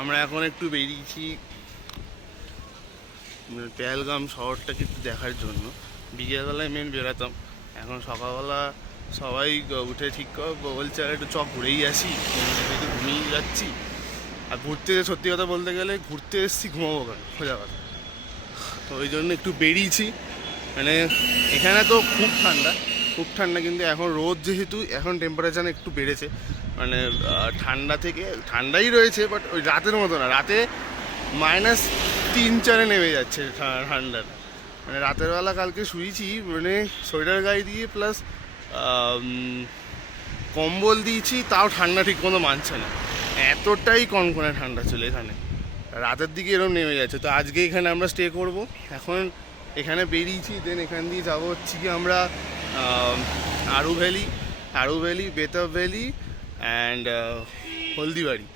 আমরা এখন একটু বেরিয়েছি পেহেলগাম শহরটাকে একটু দেখার জন্য। বিকেলবেলায় মেন বেরাতাম। এখন সকালবেলা সবাই উঠে ঠিক বলছে, আর একটু চক ঘুরেই আসি, একটু ঘুমিয়ে যাচ্ছি। আর ঘুরতে সত্যি কথা বলতে গেলে ঘুরতে এসেছি, ঘুমাবো কেন? সোজা কথা। তো ওই জন্য একটু বেরিয়েছি। মানে এখানে তো খুব ঠান্ডা। খুব ঠান্ডা, কিন্তু এখন রোদ যেহেতু, এখন টেম্পারেচার একটু বেড়েছে। মানে ঠান্ডা থেকে, ঠান্ডাই রয়েছে বাট ওই রাতের মতো না। রাতে মাইনাস তিন, চারে নেমে যাচ্ছে ঠা- ঠান্ডাটা মানে রাতের বেলা কালকে শুয়েছি মানে সোয়েটার গায়ে দিয়ে প্লাস কম্বল দিয়েছি, তাও ঠান্ডা ঠিক মতো মানছে না। এতটাই কনকনে ঠান্ডা ছিল এখানে। রাতের দিকে এরকম নেমে যাচ্ছে। তো আজকে এখানে আমরা স্টে করব। এখন এখানে বেরিয়েছি দেন এখান দিয়ে যাব হচ্ছে কি আমরা Aru valley Aru valley Betaab valley and Haldibari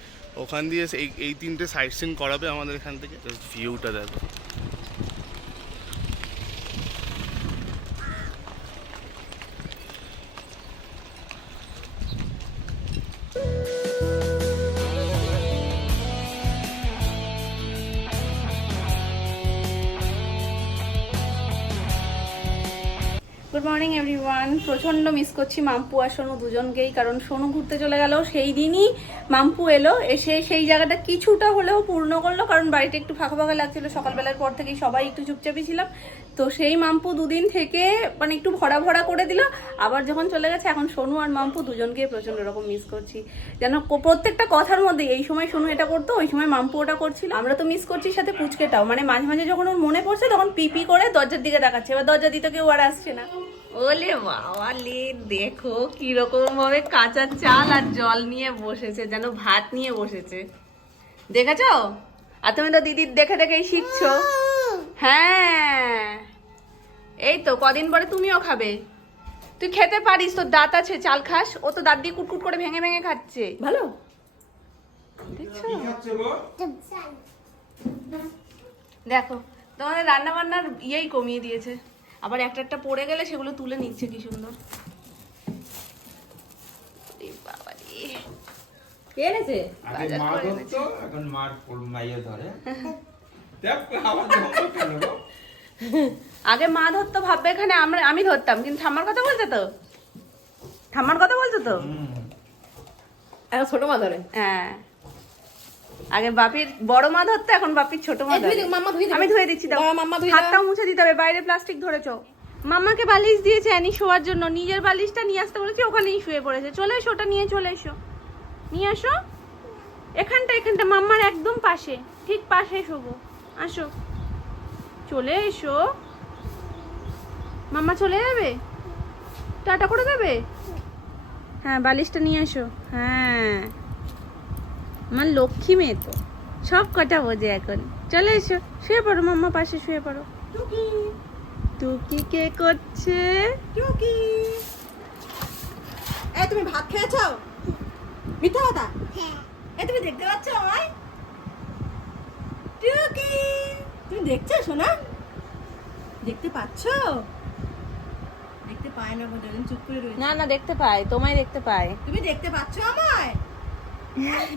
ওখান দিয়ে এই এই তিনটে সাইট সিন করাবে আমাদের এখান থেকে। ভিউটা দেখো। গুড মর্নিং এভরিওয়ান প্রচণ্ড মিস করছি মাম্পু আর সোনু দুজনকেই, কারণ সোনু ঘুরতে চলে গেল, সেই দিনই মাম্পু এলো, এসে সেই জায়গাটা কিছুটা হলেও পূর্ণ করল, কারণ বাড়িতে একটু ফাঁকা ফাঁকা লাগছিল। সকালবেলার পর থেকেই সবাই একটু চুপচাপই ছিলাম। তো সেই মাম্পু দুদিন থেকে মানে একটু ভরা ভরা করে দিল। আবার যখন চলে গেছে, এখন সোনু আর মাম্পু দুজনকেই প্রচণ্ড রকম মিস করছি। যেন প্রত্যেকটা কথার মধ্যে, এই সময় সোনু এটা করতো, ওই সময় মাম্পু ওটা করছিল। আমরা তো মিস করছি সাথে পুচকেটাও। মানে মাঝে মাঝে যখন ওর মনে পড়ছে, তখন পিপি করে দরজার দিকে তাকাচ্ছে। এবার দরজা দিতে কেউ আর আসছে না। ওলে বাবা লে দেখো কীরকম ভাবে কাঁচা চাল আর জল নিয়ে বসেছে যেন ভাত নিয়ে বসেছে। দেখেছ? আর তুমি তো দিদির দেখে দেখেই শিখছো। হ্যাঁ। এই তো কদিন পরে তুমিও খাবে। তুই খেতে পারিস তোর দাঁত আছে চাল খাস ও তো দাঁত দিয়ে কুটকুট করে ভেঙে ভেঙে খাচ্ছে। ভালো? দেখছ? দেখো তোমাদের রান্না বান্নার ইয়েই কমিয়ে দিয়েছে। আবার একটা একটা পড়ে গেলে সেগুলো তুলে নিচ্ছে কি সুন্দর। কে এনেছে? আগে মা ধরতো এখন মার মাইয়ে ধরে। দেখ আমার ধরতো কেন গো? আগে মা ধরতো ভাববে এখানে আমরা আমি ধরতাম কিন্তু ঠাম্মার কথা বলছে তো? ঠাম্মার কথা বলছে তো? ছোট মা ধরে। হ্যাঁ। আগে বাপির বড় মা ধরতো এখন বাপির ছোট মা আমি ধুয়ে দিচ্ছি। হাতটাও মুছে দিতে হবে বাইরে প্লাস্টিক ধরেছো। মাম্মাকে বালিশ দিয়েছে অ্যানি শোয়ার জন্য নিজের বালিশটা নিয়ে আসতে বলেছি ওখানেই শুয়ে পড়েছে। চলে এসো ওটা নিয়ে চলে এসো। নিয়ে আসো। এখানটা এখানটা মাম্মার একদম পাশে ঠিক পাশে শোবো। আসো। চলে এসো। মাম্মা চলে যাবে? টাটা করে দেবে? হ্যাঁ বালিশটা নিয়ে এসো। হ্যাঁ। আমার লক্ষ্মী মেয়ে তো। সব কটা বোঝে এখন। চলে এসো শুয়ে পড়ো মাম্মা পাশে শুয়ে পড়ো। টুকি। কে করছে? টুকি। এই তুমি ভাত খেয়েছো? মিথ্যা কথা? এই তুমি দেখতে পাচ্ছ আমায়? টুকি। তুমি দেখছ সোনা? দেখতে পাচ্ছ? দেখতে পায় না বোধ চুপ করে রয়েছে। না না দেখতে পায় তোমায় দেখতে পায়। তুমি দেখতে পাচ্ছ আমায়?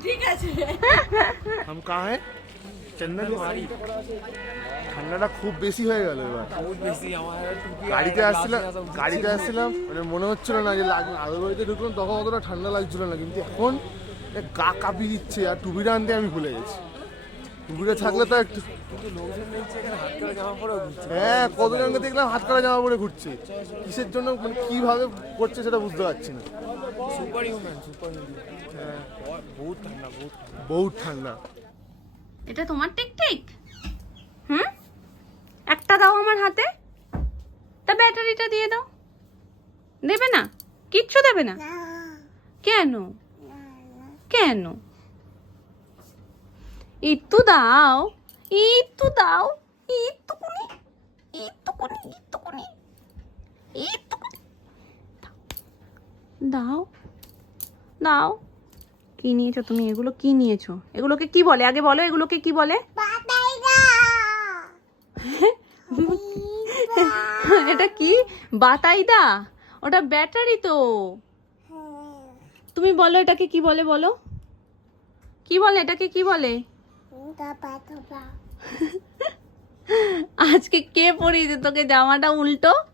ঠিক আছে हम कहाँ हैं चंदन ঠান্ডাটা খুব বেশি হয়ে গেল এবার গাড়িতে আসছিলাম গাড়িতে আসছিলাম মানে মনে হচ্ছিল না যে লাগ আগের বাড়িতে ঢুকলাম তখন অতটা ঠান্ডা লাগছিল না কিন্তু এখন এ গা কাঁপিয়ে দিচ্ছে আর টুপিটা আনতে আমি ভুলে গেছি টুপিটা থাকলে তো একটু হ্যাঁ কতজন দেখলাম হাত কাটা জামা পরে ঘুরছে কিসের জন্য মানে কিভাবে করছে সেটা বুঝতে পারছি না এটা তোমার টিকটিক? হুম? একটা দাও আমার হাতে। তা ব্যাটারিটা দিয়ে দাও। দেবে না? কিচ্ছু দেবে না? কেন? কেন? একটু দাও। একটু দাও। একটুকুনি একটুকুনি একটুকুনি একটুকুনি দাও। দাও। কি নিয়েছো তুমি? এগুলো কি নিয়েছো? এগুলোকে কি বলে? আগে বলো এগুলোকে কি বলে? এটা কি? বাতাইদা? ওটা ব্যাটারি তো। তুমি বলো এটাকে কি বলে বলো? কি বলে? এটাকে কি বলে? আজকে কে পরিয়েছে? তোকে জামাটা উল্টো?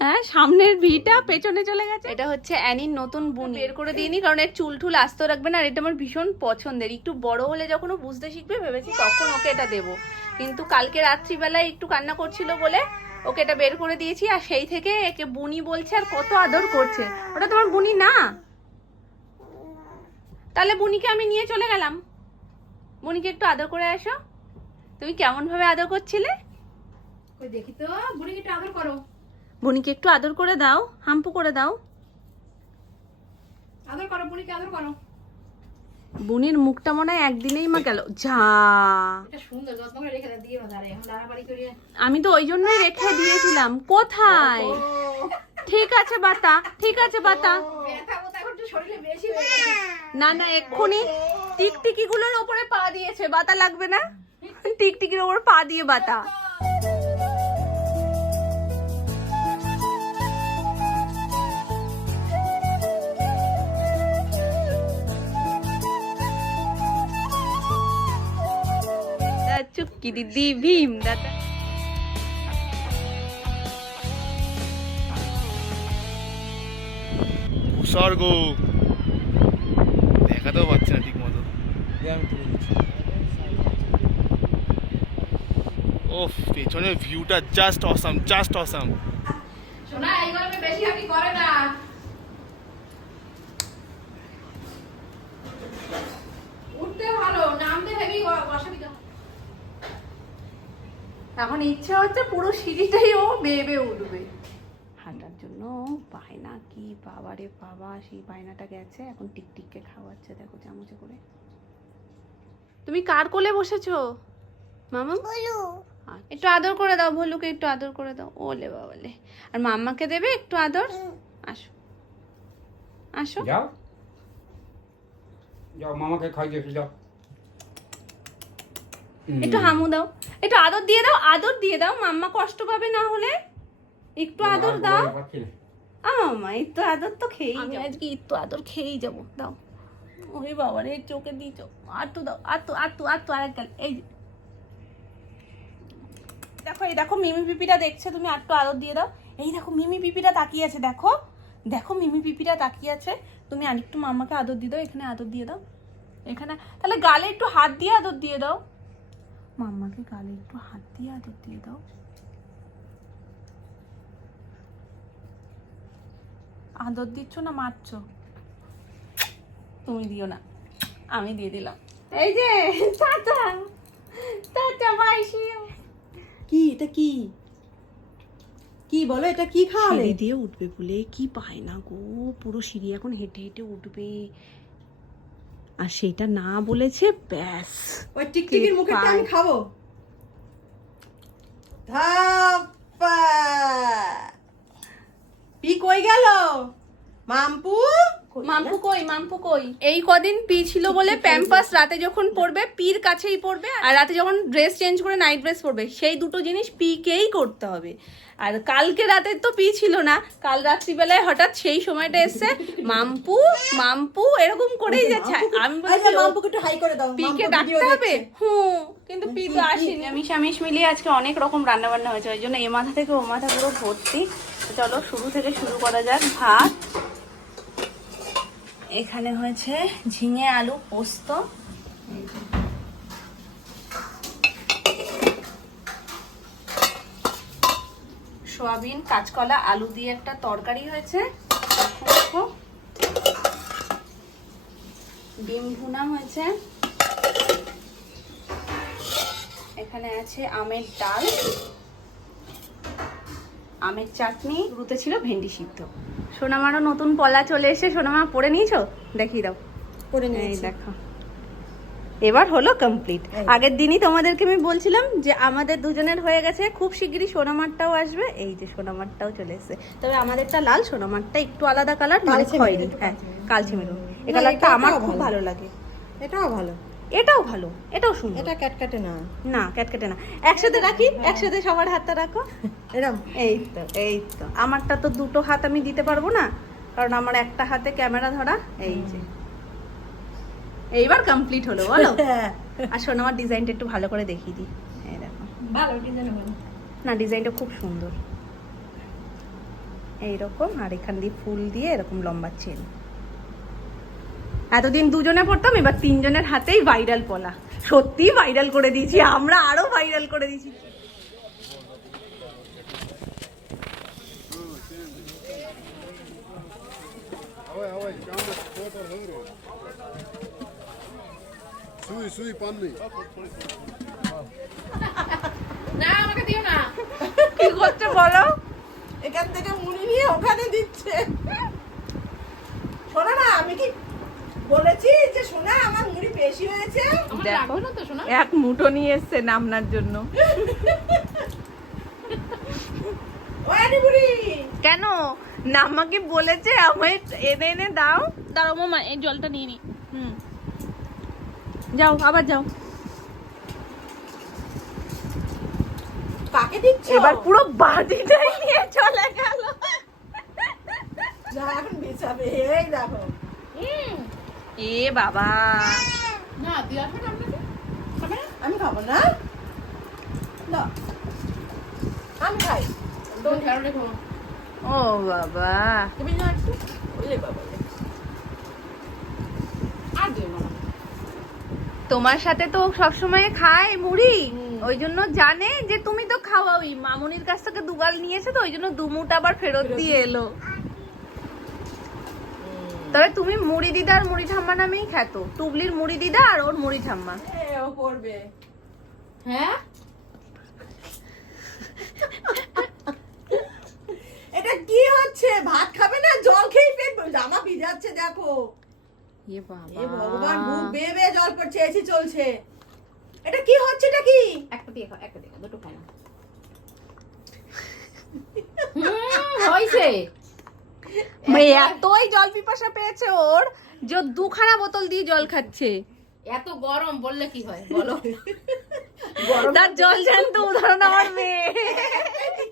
হ্যাঁ সামনের ভিটা পেছনে চলে গেছে। এটা হচ্ছে অ্যানির নতুন বুন। বের করে দিইনি কারণ এর চুল টুল আস্ত রাখবে না আর এটা আমার ভীষণ পছন্দের। একটু বড় হলে যখন ও বুঝতে শিখবে ভেবেছি তখন ওকে এটা দেবো। কিন্তু কালকে রাত্রিবেলায় একটু কান্না করছিল বলে ওকে এটা বের করে দিয়েছি আর সেই থেকে একে বুনি বলছে আর কত আদর করছে। ওটা তোমার বুনি না? তাহলে বুনিকে আমি নিয়ে চলে গেলাম। বুনিকে একটু আদর করে আসো। তুমি কেমন ভাবে আদর করছিলে? দেখি তো বুড়িকে একটু আদর করো। বুনিকে একটু আদর করে দাও হাম্পু করে দাও। আদর করো বুড়িকে আদর করো। বুনির মুখটা মনে হয় একদিনেই মা গেল। যা আমি তো ওই জন্যই রেখে দিয়েছিলাম। কোথায়? ঠিক আছে বাতা ঠিক আছে বাতা। না না এক্ষুনি টিকটিকি গুলোর ওপরে পা দিয়েছে বাতা লাগবে না? টিকটিকির ওপর পা দিয়ে বাতা। চুক্কি দিদি ভীম দাদা? ভূস্বর্গ দেখাতেও পাচ্ছি না ঠিক মতো ওফ পেছনের ভিউটা জাস্ট অসাম জাস্ট অসাম শোনা এই গরমে বেশি হাঁটি করে না। এখন ইচ্ছে হচ্ছে পুরো সিঁড়িটাই ও বেয়ে উঠবে। হাঁটার জন্য বায়না কি বাবা রে বাবা সেই বায়নাটা গেছে এখন টিকটিককে খাওয়াচ্ছে দেখো চামচে করে। তুমি কার কোলে বসেছো? মামা? আচ্ছা। একটু আদর করে দাও ভলুকে একটু আদর করে দাও। ওলে বাবালে আর মাম্মাকে দেবে একটু আদর? আসো। আসো। যাও। যাও মামাকে খাই দিয়েছ যাও। একটু হামু দাও। একটু আদর দিয়ে দাও আদর দিয়ে দাও। মাম্মা কষ্ট পাবে না হলে একটু আদর দাও। আমা একটু আদর তো খেয়েই আমি আজকে একটু আদর খেয়েই যাব। দাও। ওই বাবা রে চোখে দিয়েছ আটু দাও আটু আটু আটু আর একটা এই দেখো এই দেখো মিমি পিপিটা দেখছে তুমি আটটু আদর দিয়ে দাও। এই দেখো মিমি পিপিটা তাকিয়ে আছে দেখো। দেখো মিমি পিপিটা তাকিয়ে আছে। তুমি আরেকটু মাম্মাকে আদর দিয়ে দাও এখানে আদর দিয়ে দাও। এখানে তাহলে গালে একটু হাত দিয়ে আদর দিয়ে দাও। মাম্মাকে গালে একটু হাত দিয়ে আদর দিয়ে দাও। আদর দিচ্ছ না মারছ? তুমি দিও না আমি দিয়ে দিলাম। এই যে চাচা চাচা মাইসি কি এটা কি? কি বলো এটা কি খাওয়ালে দিয়ে উঠবে বলে কি পায় না গো পুরো সিঁড়ি এখন হেঁটে হেঁটে উঠবে। আর সেটা না বলেছে ব্যাস। ওই টিকটিকির মুখেরটা আমি খাব। ধাপ্পা। পি কই গেল। মাম্পু? মাম্পু কই মাম্পু কই? এই কদিন পি ছিল বলে প্যাম্পাস রাতে যখন পরবে পির কাছেই পরবে আর রাতে যখন ড্রেস চেঞ্জ করে নাইট ড্রেস পরবে সেই দুটো জিনিস পিকেই করতে হবে। আর কালকে রাতে তো পি ছিল না কাল রাত্রিবেলায় হঠাৎ সেই সময়টা এসছে মাম্পু মাম্পু এরকম করেই যাচ্ছে। আমি আচ্ছা মাম্পুকে একটু হাই করে দাও পিকে ডাকতে হবে? হুম কিন্তু পি তো আসেনি। আমি স্বামীস মিলিয়ে আজকে অনেক রকম রান্না বান্না হয়েছে ওই জন্য এ মাথা থেকে ও মাথা পুরো ভর্তি। চলো শুরু থেকে শুরু করা যাক। ভাত এখানে হয়েছে ঝিঙে আলু পোস্ত। সোয়াবিন, কাঁচকলা, আলু দিয়ে একটা তরকারি হয়েছে। ডিম ভুনা হয়েছে। এখানে আছে আমের ডাল। আমের চাটনি রুতে ছিল ভেন্ডি সিদ্ধ। সোনামারও নতুন পলা চলে এসে সোনামা পরে নিয়েছো? দেখিয়ে দাও। পরে নিয়েছি। দেখো। এবার হলো কমপ্লিট আগের দিনই তোমাদেরকে আমি বলছিলাম যে আমাদের দুজনের হয়ে গেছে। খুব শিগগিরই সোনামারটাও আসবে। এই যে সোনামারটাও চলে এসেছে। তবে আমাদেরটা লাল সোনামারটা একটু আলাদা কালার মানে খয়েরি। হ্যাঁ কালচে মেরুন। এই কালারটা আমার খুব ভালো লাগে। এটাও ভালো। এটাও ভালো এটাও সুন্দর। এটা ক্যাটকাটে না। না ক্যাটকেটে না। একসাথে রাখি একসাথে সবার হাতটা রাখো। এরম? এই তো এই তো। আমারটা তো দুটো হাত আমি দিতে পারব না কারণ আমার একটা হাতে ক্যামেরা ধরা এই যে। এইবার কমপ্লিট হলো বলো। হ্যাঁ আর শোনো আমার ডিজাইনটা একটু ভালো করে দেখিয়ে দিই। এই দেখো। ভালো ডিজাইন না ডিজাইনটা খুব সুন্দর। এইরকম আর এখান দিয়ে ফুল দিয়ে এরকম লম্বা চেন এতদিন দুজনে পড়তাম এবার তিনজনের হাতেই ভাইরাল পলা। সত্যি ভাইরাল করে দিয়েছি আমরা আরও ভাইরাল করে দিয়েছি। সুই সুই পাননি। কি করছে বলো? এখান থেকে মুড়ি নিয়ে ওখানে দিচ্ছে। শোনা না আমি কি বলেছি যে শোনা আমার মুড়ি বেশি হয়েছে। দেখো। এক মুঠো নিয়ে এসছে নামনার জন্য। কেন? নামাকে বলেছে আমায় এনে এনে দাও। দাঁড়াও মামা এই জলটা নিয়ে নি। হুম। যাও আবার যাও। কাকে দিচ্ছ? এবার পুরো বাটিটাই নিয়ে চলে গেল। যা এখন বিছাবে এই দেখো। এ বাবা। আমি খাব না না? আমি খাই। ও বাবা। তুমি না একটু ওলে বাবা। তোমার সাথে তো সবসময় খায় মুড়ি। ওই জন্য জানে যে তুমি তো খাওয়াওই। মামুনির কাছ থেকে দুগাল নিয়েছে তো ওই জন্য দুমুটা আবার ফেরত দিয়ে এলো। তবে তুমি মুড়ি দিদা আর মুড়ি ঠাম্মা নামেই খ্যাত। টুবলির মুড়ি দিদা আর ওর মুড়ি ঠাম্মা ও করবে। হ্যাঁ? এটা কি হচ্ছে? ভাত খাবে না? জল খেয়ে পেট জামা ভিজাচ্ছে দেখো। এ এ ভগবান বেয়ে বেয়ে জল পড়ছে এসি চলছে। এটা কি হচ্ছে এটা কি? একটা দিয়ে খাও একটা দিয়ে খাও, দুটো খাও না হয়েছে এতই জল পিপাসা পেয়েছে ওর যে দুখানা বোতল দিয়ে জল খাচ্ছে। এত গরম বললে কি হয়? বলো। তার জল জ্যান্ত উদাহরণ আমার মেয়ে।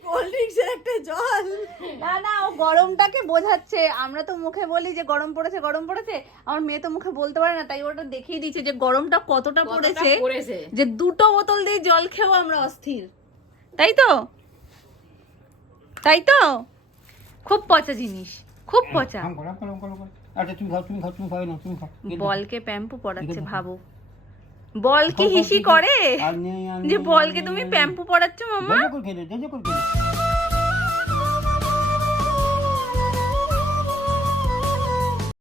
কোল্ড ড্রিঙ্কসের একটা জল। না না ও গরমটাকে বোঝাচ্ছে। আমরা তো মুখে বলি যে গরম পড়েছে গরম পড়েছে। আমার মেয়ে তো মুখে বলতে পারে না তাই ওটা দেখিয়ে দিচ্ছে যে গরমটা কতটা পড়েছে। যে দুটো বোতল দিয়ে জল খেয়েও আমরা অস্থির। তাই তো? তাই তো? খুব পচা জিনিস খুব পচা। আম করো। আচ্ছা তুমি খাও তুমি খাও তুমি খাও না তুমি খাও বলকে প্যাম্পু পড়াচ্ছে ভাবো। বল কি হিসি করে? যে বলকে তুমি। প্যাম্পু পড়াচ্ছ মামা